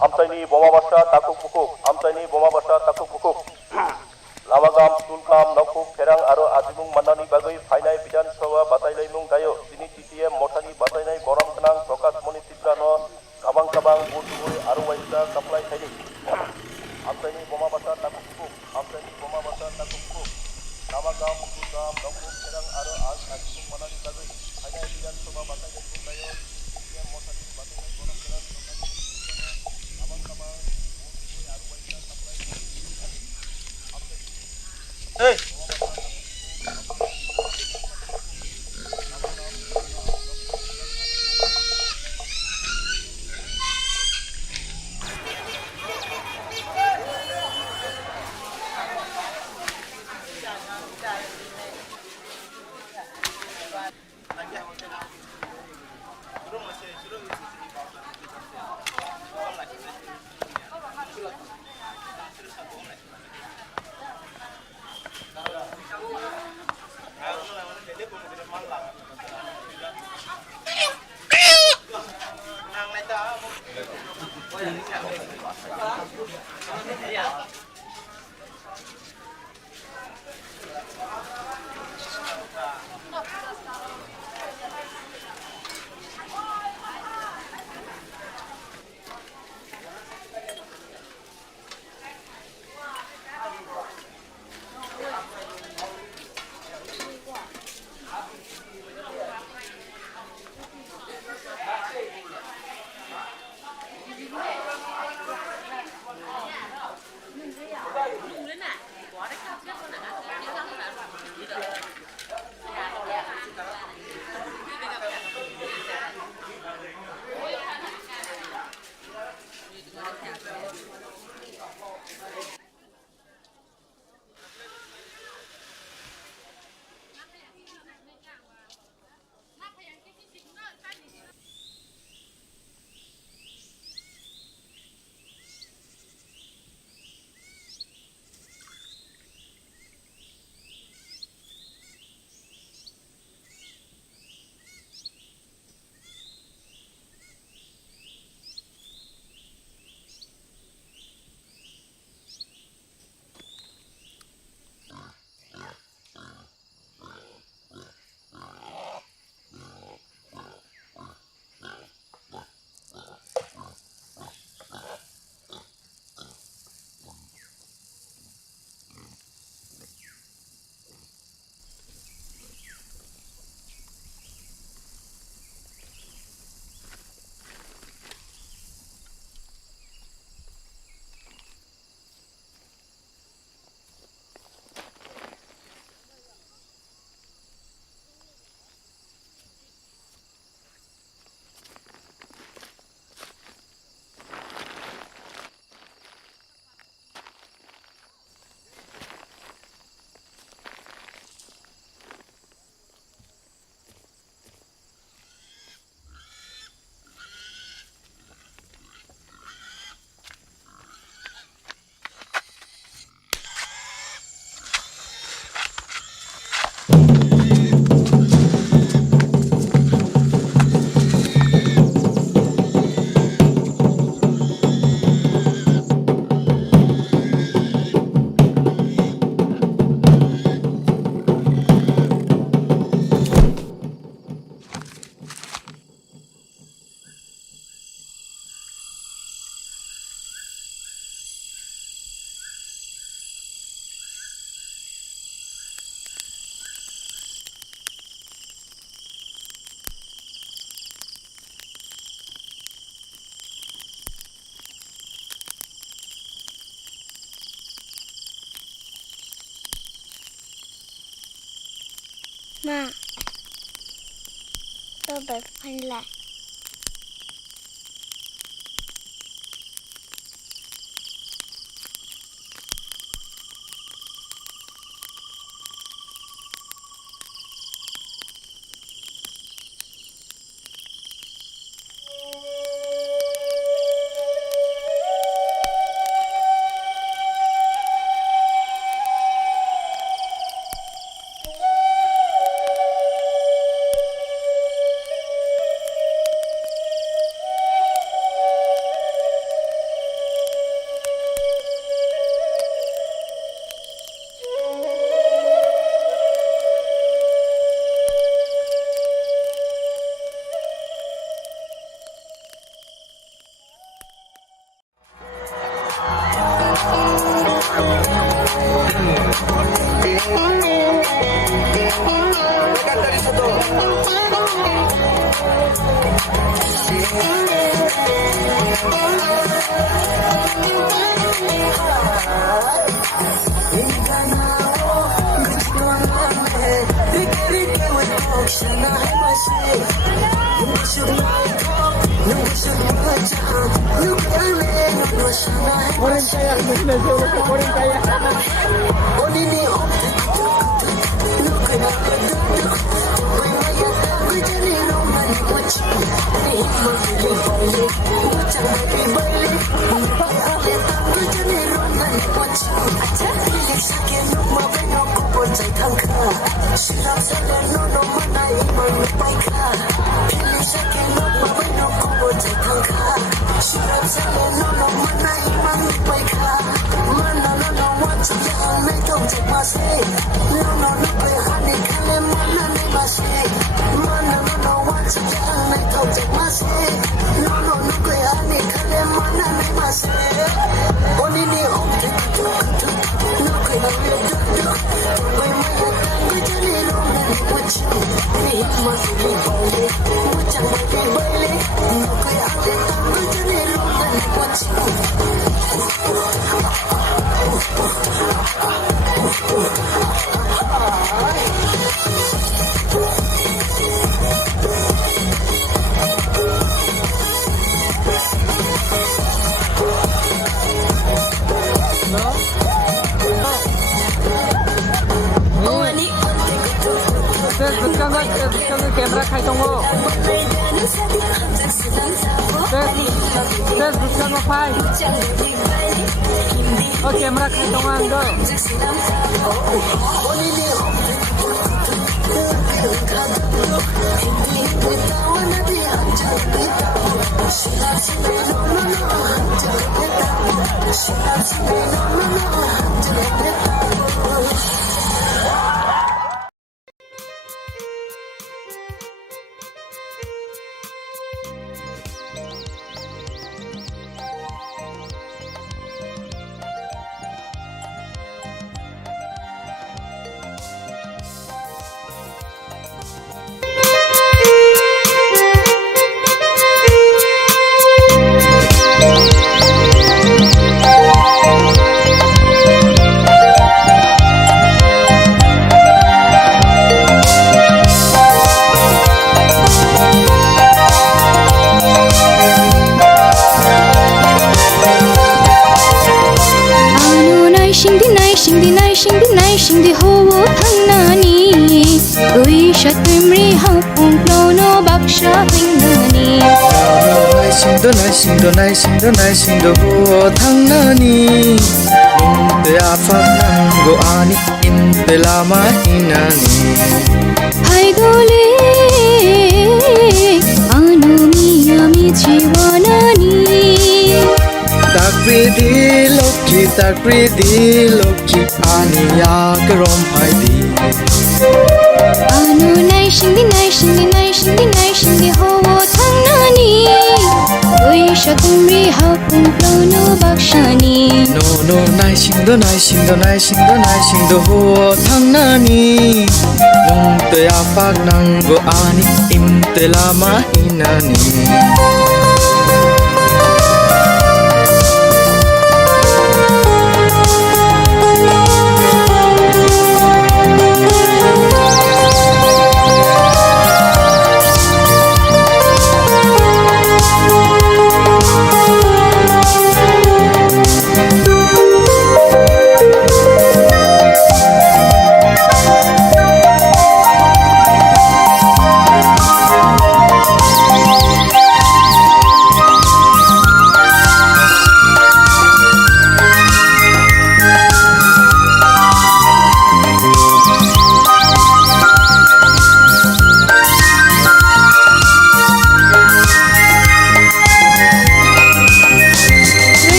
Amtaini Bomabasa Takuk Bukuk, Amtaini Bomabasa Takuk Bukuk, Lamagam Tulkam Nakuk Kerang Aro Azimung Manani Bagai Fainai Bidan Sawa Batailai Mung Dayo, Sini TTM Motani Batainai Boram Kenang Prokat Moni Tibrano, Kabang Kabang Butui Aro Waisa Kaplai Thaini, Amtaini Bomabasa Takuk Bukuk, Amtaini Bomabasa Takuk Bukuk, Lamagam Tulkam Nakuk Kerang Aro Azimung Manani Bagai Fainai Bidan Sawa Batailai Mung Dayo, TTM Motani Batainai Boram Kenang Prokat Hey! Ma, tôi bật phanh lại. Camera खाई दङ camera खाई दङ आंदो Shingdi ho thangnani ui shatimri hapung plono baksha hingnani Shingdo ho thangnani inte afak go ani inte lama hinani hai dole anu mi jiwanani Takpridi lokhi aniya karom haidi anu nai shingdi ho thangnani ui shatimri hapung plono bakshani No nai shingdo ho thangnani inte afak go ani inte lama hinani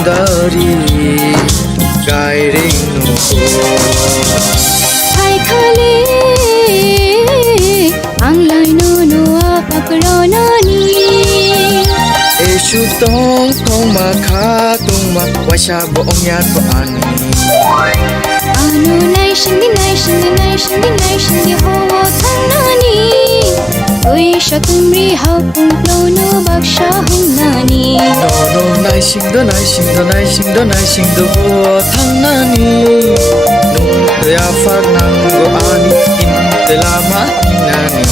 Sundari Gairing no Hai khale Anglai no no apakronani Eshu tong tong makha tong ma Waisha boong yat bo ani Anu nai shindi nai shindi nai shindi nai shindi ho thanani Oi shatumri ha pungplono baksha hunani No no nai sing do nai sing do nai sing do nai sing do bo thang nani Nung te afak nang go ani in te lama nani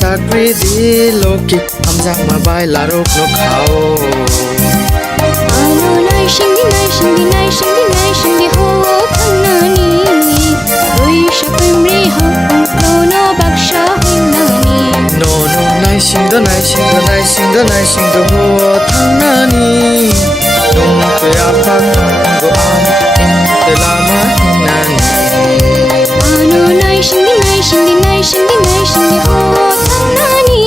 Takridi loki amjak mabai larok no khao Anu nai shindi nai shindi nai shindi nai shindi ho thanani Oi shatumri ha pungplono baksha hunani No no nai sing do nai sing do nai sing do nai sing do ho thanani Nung te apak go am in te lama hinani Anu nai shindi nai shindi nai shindi nai shindi ho thanani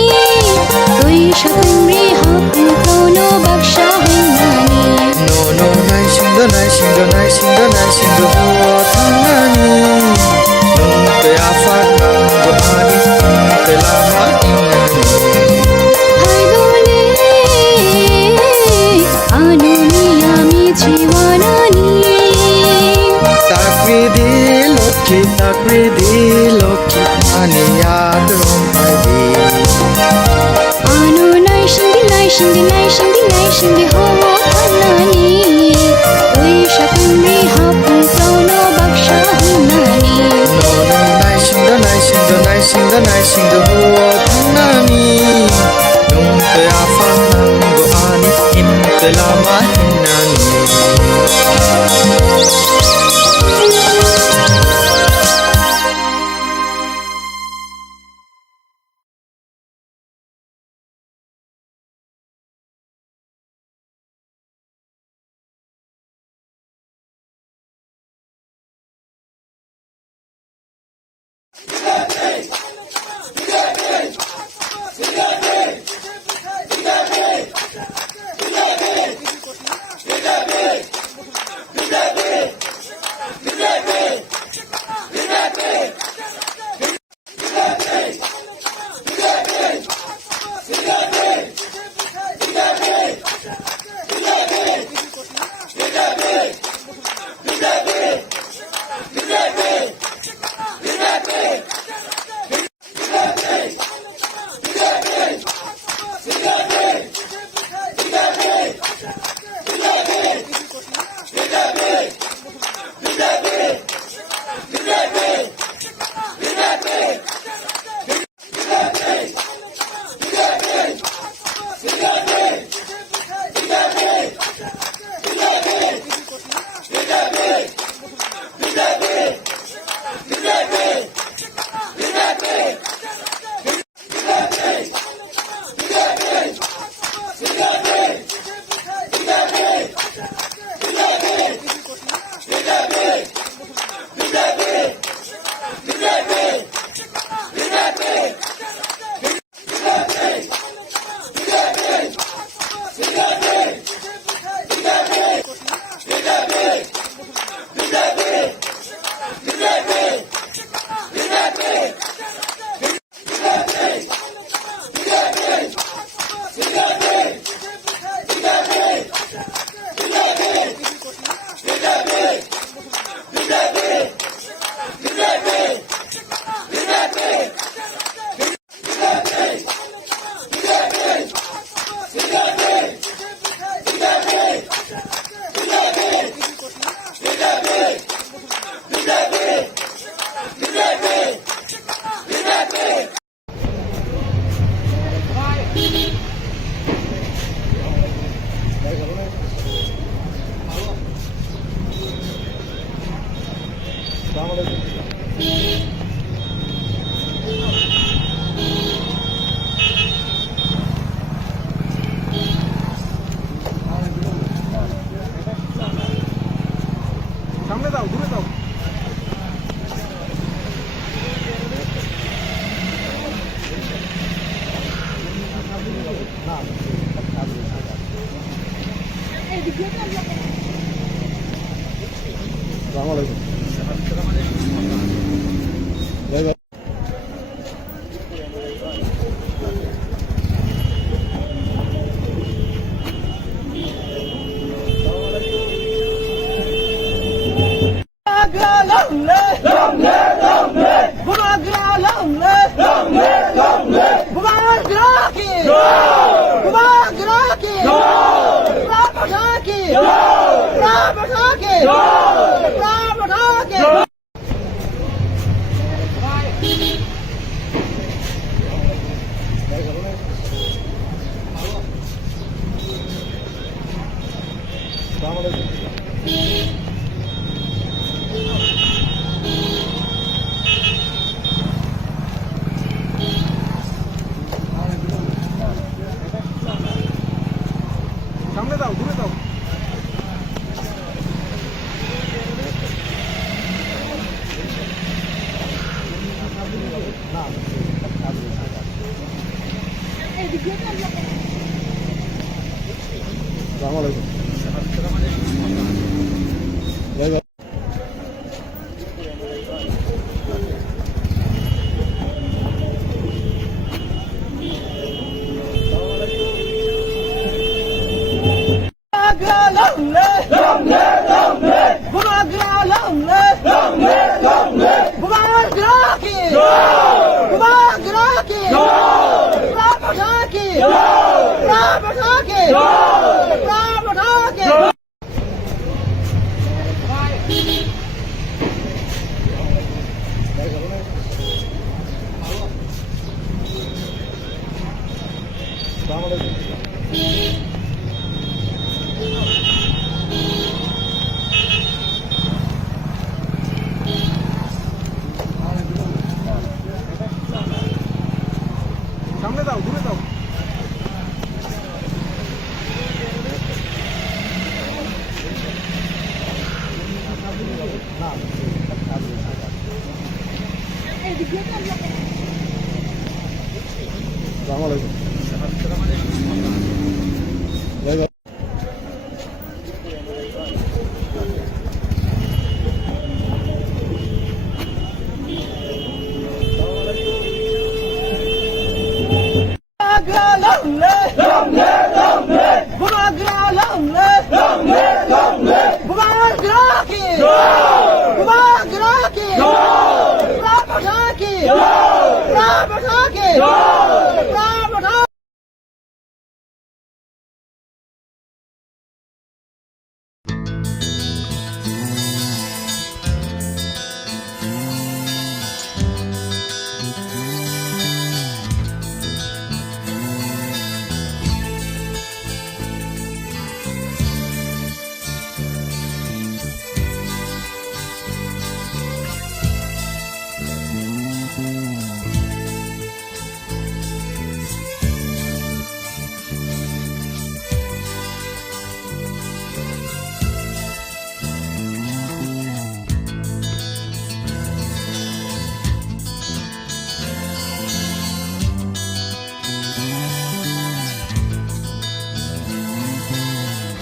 Oi shatumri ha pungplono baksha hunani No no nai sing do nai sing do nai sing do nai sing do ho thanani Nung te apak go ani in te lama hinani Hai dole Anu miyami jiwanani Takridi loki ani yad rom adi Anu nai shindi nai shindi nai shindi nai shindi ho thanani Oi shatumri ha pungplono baksha hunani No no nai sing do nai sing do nai sing do nai sing do ho thanani Nung te afang nang go ani in te lama hinani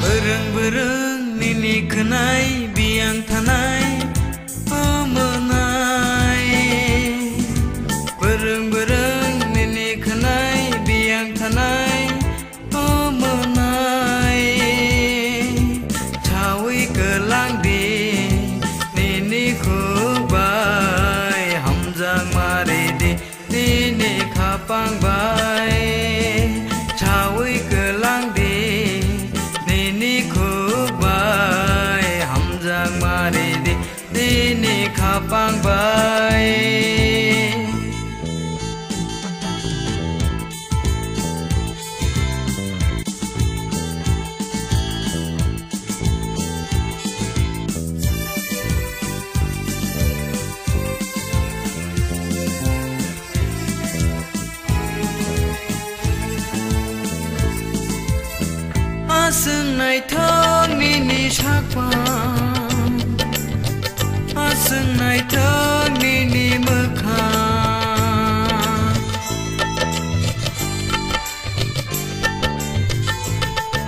Bereng-bereng nini kenai biang tanai pemenai. Bereng-bereng nini kenai biang tanai pemenai. Cawi kelang di nini kubai hamjang mari di nini kapang bai. Cawi kelang di nini kubai hamjang mari di nini kapang bai. Aseng nai thong nini sakpang, aseng nai thong nini mekhang.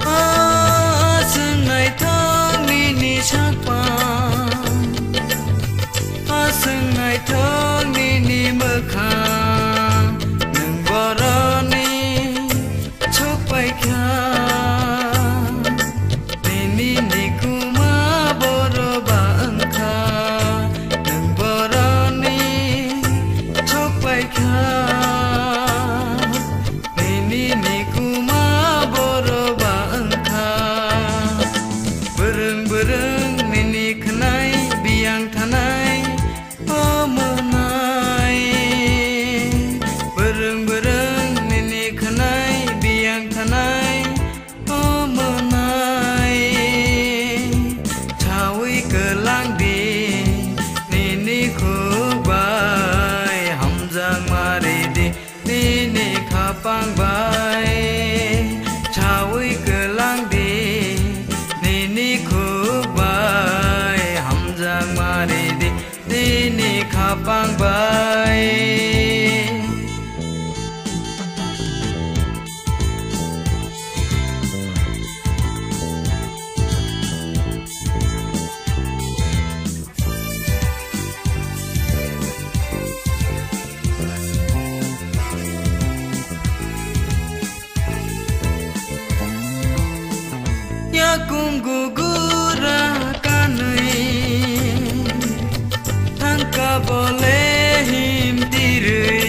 Aseng nai bereng nini khanai biang thanai o menai chawi kelang di nini khubai hamjang mari di nini khapang bai chawi kelang di nini khubai hamjang mari di nini khapang bai Yakung gugura kanui Tangka boleh him dirui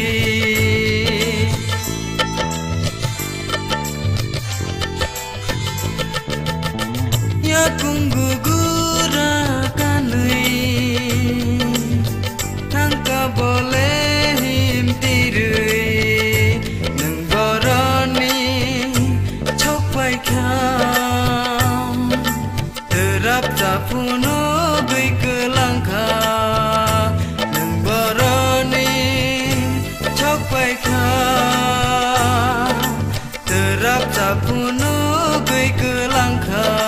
Yakung gugura kanui Tangka boleh him dirui Nang boroni chok pai kham Terap tapuno gui kelangka Nang boroni chok pai kham Terap tapuno gui kelangka